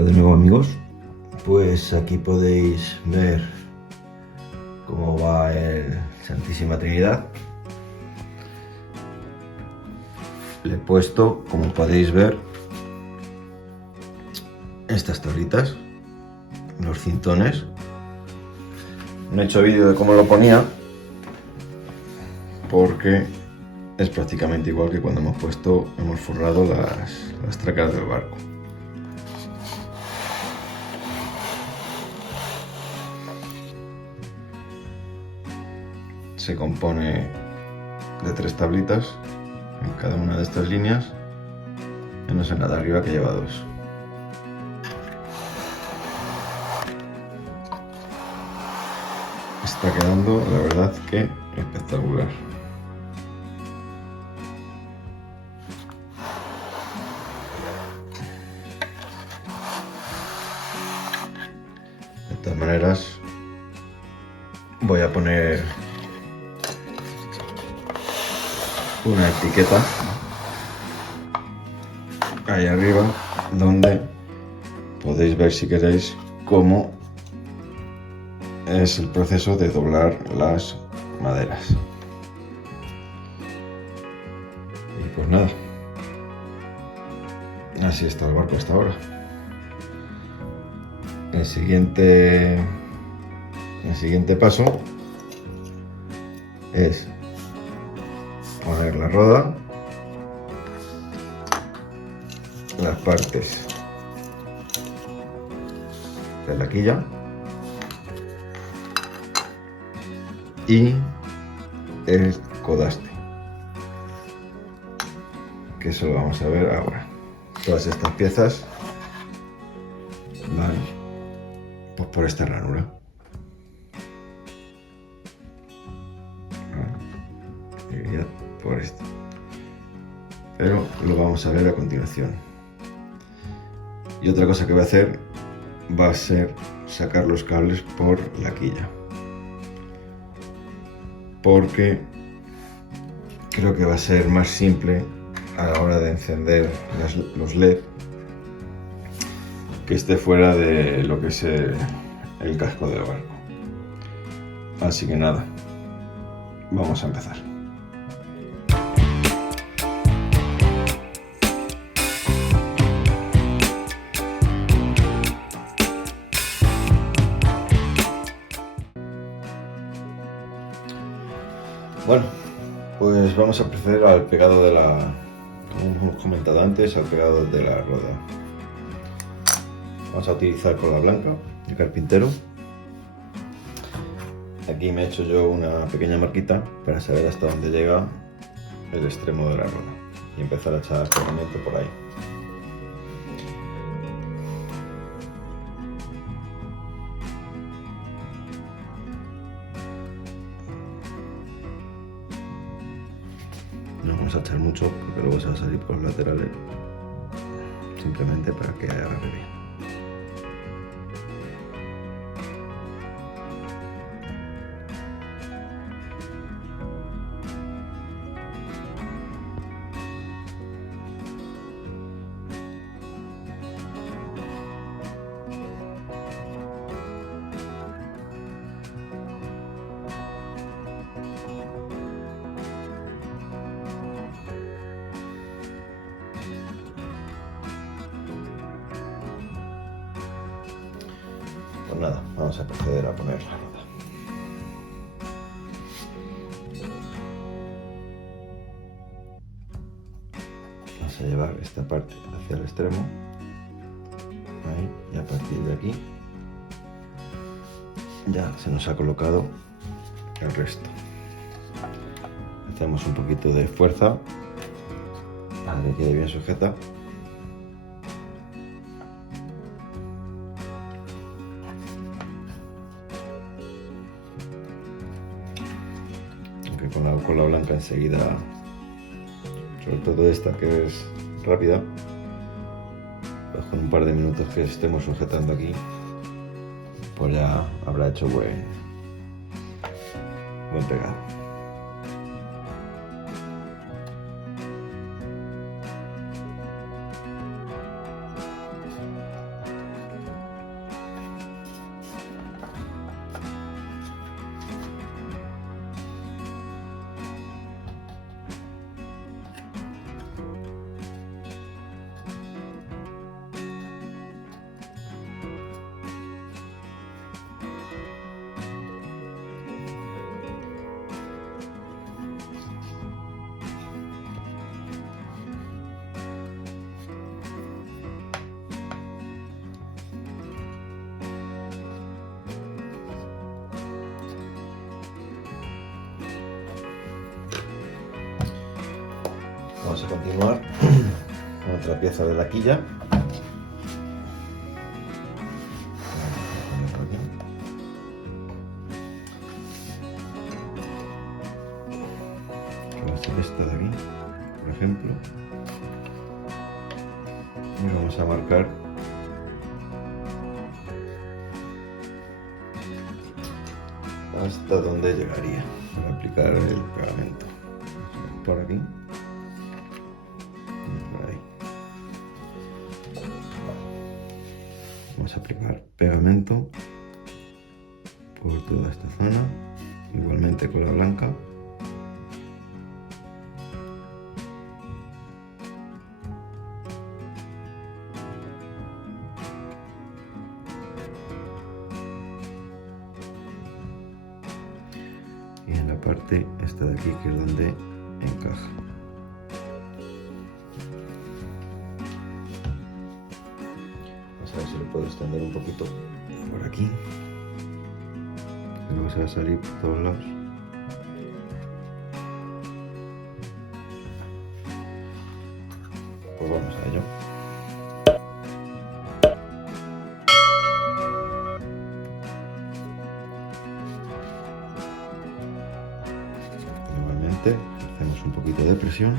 Hola de nuevo, amigos. Pues aquí podéis ver cómo va el Santísima Trinidad. Le he puesto, como podéis ver, estas tablitas, los cintones. No he hecho vídeo de cómo lo ponía porque es prácticamente igual que cuando hemos forrado las tracas del barco. Se compone de 3 tablitas en cada una de estas líneas, menos en la de arriba que lleva 2. Está quedando, la verdad, que espectacular. De todas maneras, voy a poner una etiqueta ahí arriba donde podéis ver, si queréis, cómo es el proceso de doblar las maderas. Y pues nada, así está el barco hasta ahora. El siguiente paso es poner la roda, las partes de la quilla y el codaste, que eso lo vamos a ver ahora. Todas estas piezas van pues por esta ranura. Y ya por esto. Pero lo vamos a ver a continuación. Y otra cosa que voy a hacer va a ser sacar los cables por la quilla, porque creo que va a ser más simple a la hora de encender los LED que esté fuera de lo que es el casco del barco. Así que nada, vamos a empezar. Bueno, pues vamos a proceder al pegado de como hemos comentado antes, al pegado de la rueda. Vamos a utilizar cola blanca de carpintero. Aquí me he hecho yo una pequeña marquita para saber hasta dónde llega el extremo de la rueda y empezar a echar pegamento por ahí. No vamos a echar mucho porque luego se va a salir por los laterales, simplemente para que agarre bien. Pues nada, vamos a proceder a poner la rueda. Vamos a llevar esta parte hacia el extremo, ahí, y a partir de aquí ya se nos ha colocado el resto. Hacemos un poquito de fuerza para que quede bien sujeta. Aunque con la cola blanca enseguida, sobre todo esta que es rápida, pues con un par de minutos que estemos sujetando aquí, pues ya habrá hecho buen pegado. Vamos a continuar con otra pieza de la quilla. Que va a ser esta de aquí, por ejemplo. Y vamos a marcar hasta donde llegaría para aplicar el pegamento. Por aquí y por ahí. Vamos a aplicar pegamento por toda esta zona, igualmente con la blanca. Y en la parte esta de aquí, que es donde encaja. Vamos a ver si lo puedo extender un poquito por aquí. Luego se va a salir por todos lados. Pues vamos a ello. Igualmente hacemos un poquito de presión.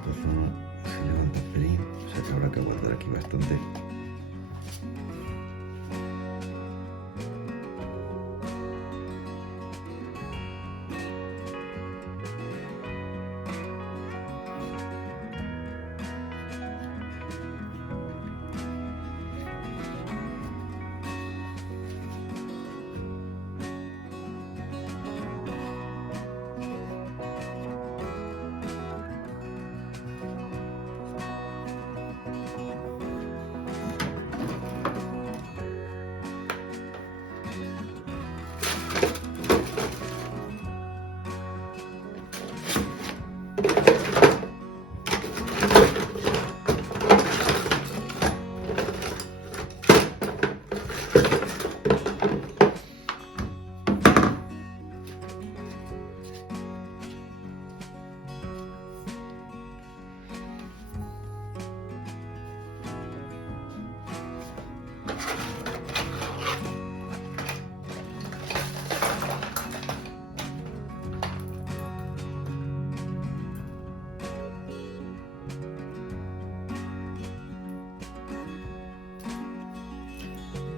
Esta zona se levanta un pelín, o sea que habrá que aguantar aquí bastante.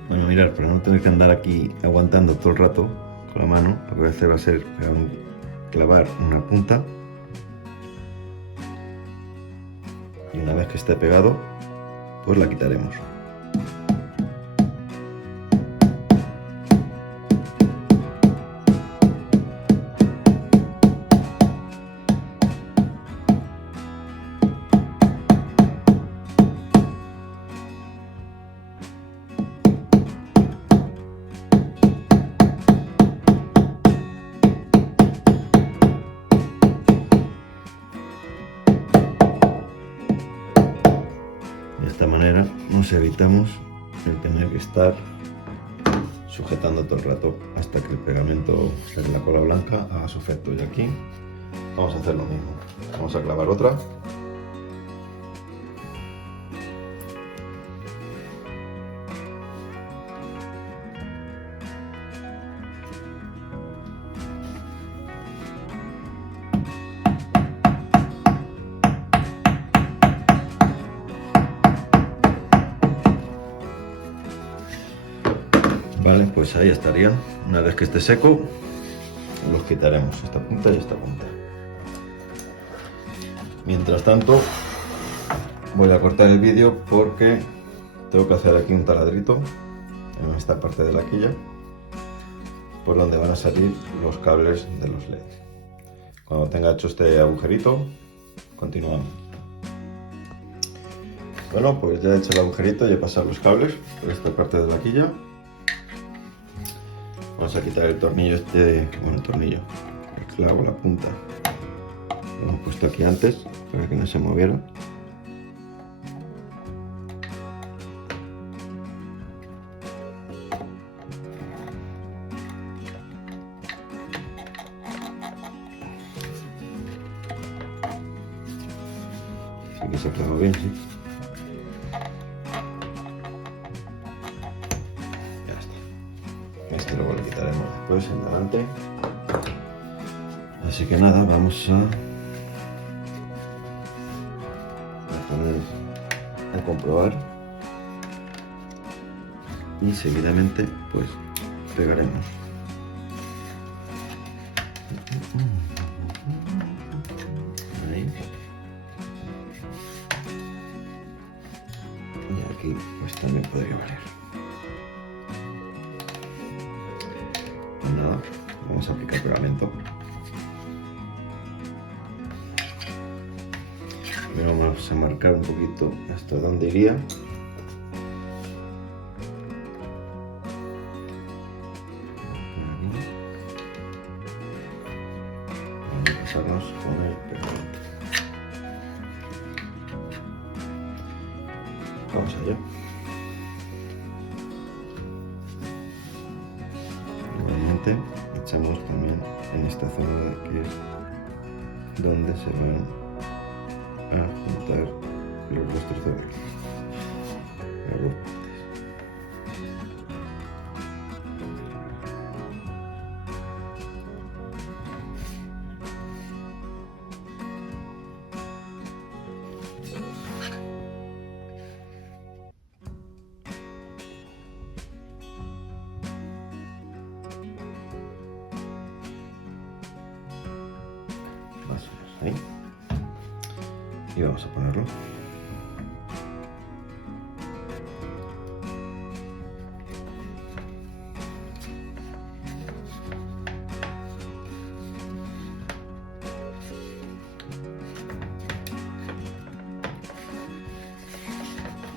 Bueno, mirad, para no tener que andar aquí aguantando todo el rato con la mano, lo que voy a hacer va a ser clavar una punta y una vez que esté pegado, pues la quitaremos. De esta manera nos evitamos el tener que estar sujetando todo el rato hasta que el pegamento, la cola blanca, haga su efecto. Y aquí vamos a hacer lo mismo. Vamos a clavar otra. Vale, pues ahí estarían. Una vez que esté seco, los quitaremos, esta punta y esta punta. Mientras tanto, voy a cortar el vídeo porque tengo que hacer aquí un taladrito en esta parte de la quilla por donde van a salir los cables de los LED. Cuando tenga hecho este agujerito, continuamos. Bueno, pues ya he hecho el agujerito y he pasado los cables por esta parte de la quilla. Vamos a quitar el tornillo este, bueno, el tornillo, el clavo, la punta. Lo hemos puesto aquí antes para que no se moviera. Así que se ha clavado bien, sí. Ya está. Este luego lo quitaremos después en delante. Así que nada, vamos a poner a comprobar y seguidamente pues pegaremos. Ahí. Y aquí pues también podría valer. Pues nada, vamos a aplicar pegamento. Primero vamos a marcar un poquito hasta dónde iría. Vamos a pasarnos con el pegamento. Vamos allá. Igualmente echamos también en esta zona que es donde se van a juntar los dos trozos, las dos partes. Más o menos ahí. Y vamos a ponerlo.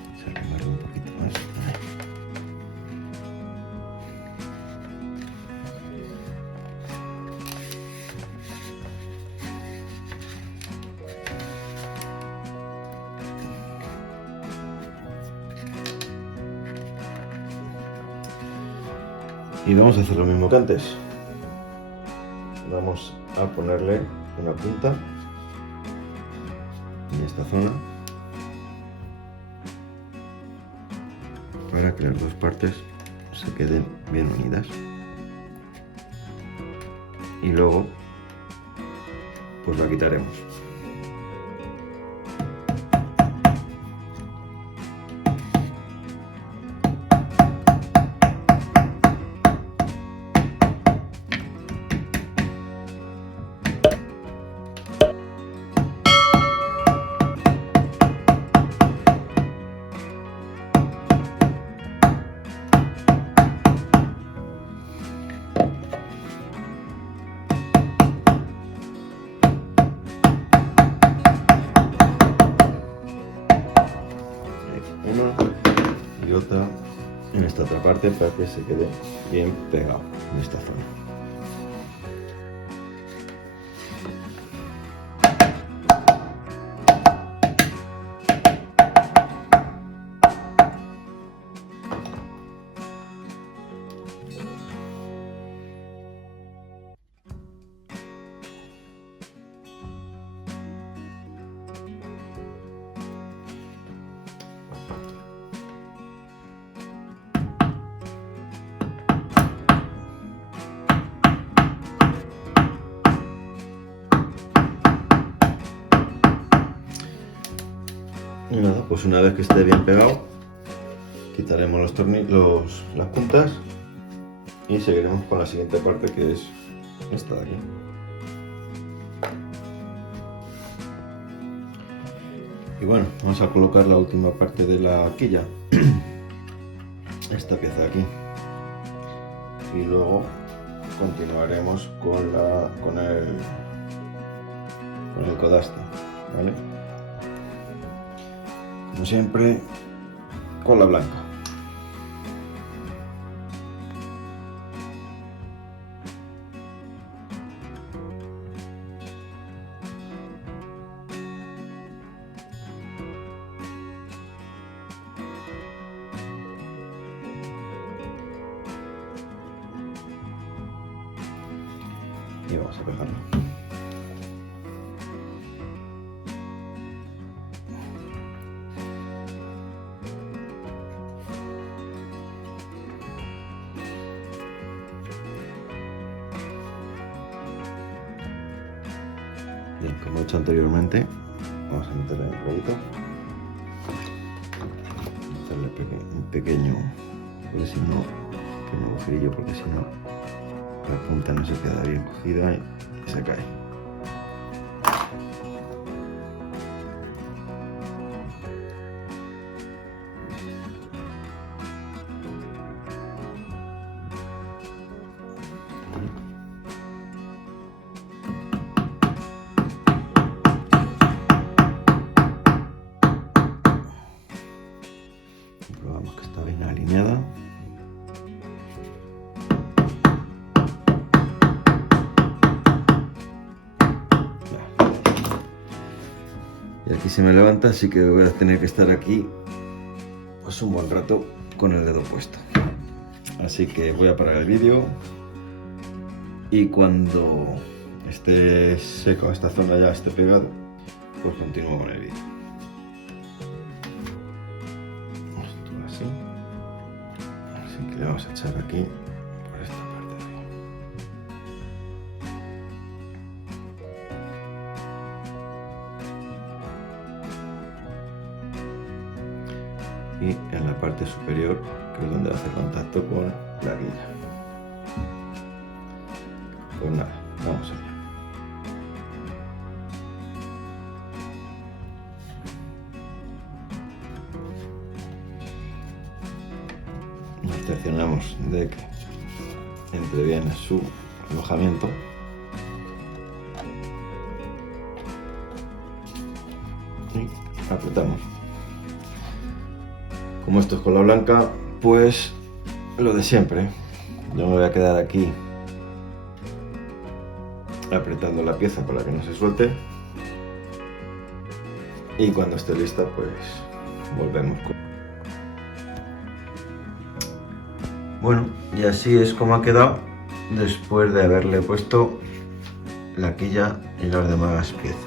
Vamos a arreglarlo un poquito más. Y vamos a hacer lo mismo que antes. Vamos a ponerle una punta en esta zona para que las dos partes se queden bien unidas. Y luego pues la quitaremos. Una y otra en esta otra parte para que se quede bien pegado en esta zona. Y nada, pues una vez que esté bien pegado, quitaremos los tornillos, las puntas y seguiremos con la siguiente parte, que es esta de aquí. Y bueno, vamos a colocar la última parte de la quilla, esta pieza de aquí, y luego continuaremos con el codaste, ¿vale? Como siempre, con la blanca. y vamos a pegarlo. Bien, como he hecho anteriormente, vamos a meterle un poquito, hacerle un pequeño, porque si no, pequeño agujerillo, porque si no la punta no se queda bien cogida y se cae. Probamos que está bien alineada. Y aquí se me levanta, así que voy a tener que estar aquí pues un buen rato con el dedo puesto. Así que voy a parar el vídeo y cuando esté seco esta zona, ya esté pegado, pues continúo con el vídeo. Así que le vamos a echar aquí por esta parte de ahí. Y en la parte superior, que es donde va a hacer contacto con la guía. Pues nada, vamos allá. Nos cercioramos de que entre bien su alojamiento. Y apretamos. Como esto es cola blanca, pues lo de siempre. Yo me voy a quedar aquí apretando la pieza para que no se suelte. Y cuando esté lista, pues volvemos. Bueno, y así es como ha quedado después de haberle puesto la quilla y las demás piezas.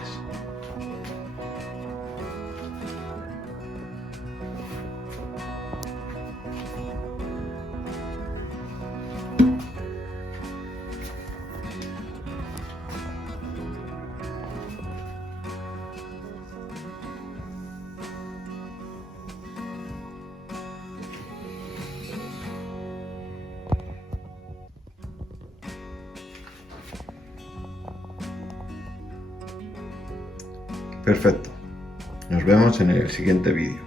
Perfecto. Nos vemos en el siguiente vídeo.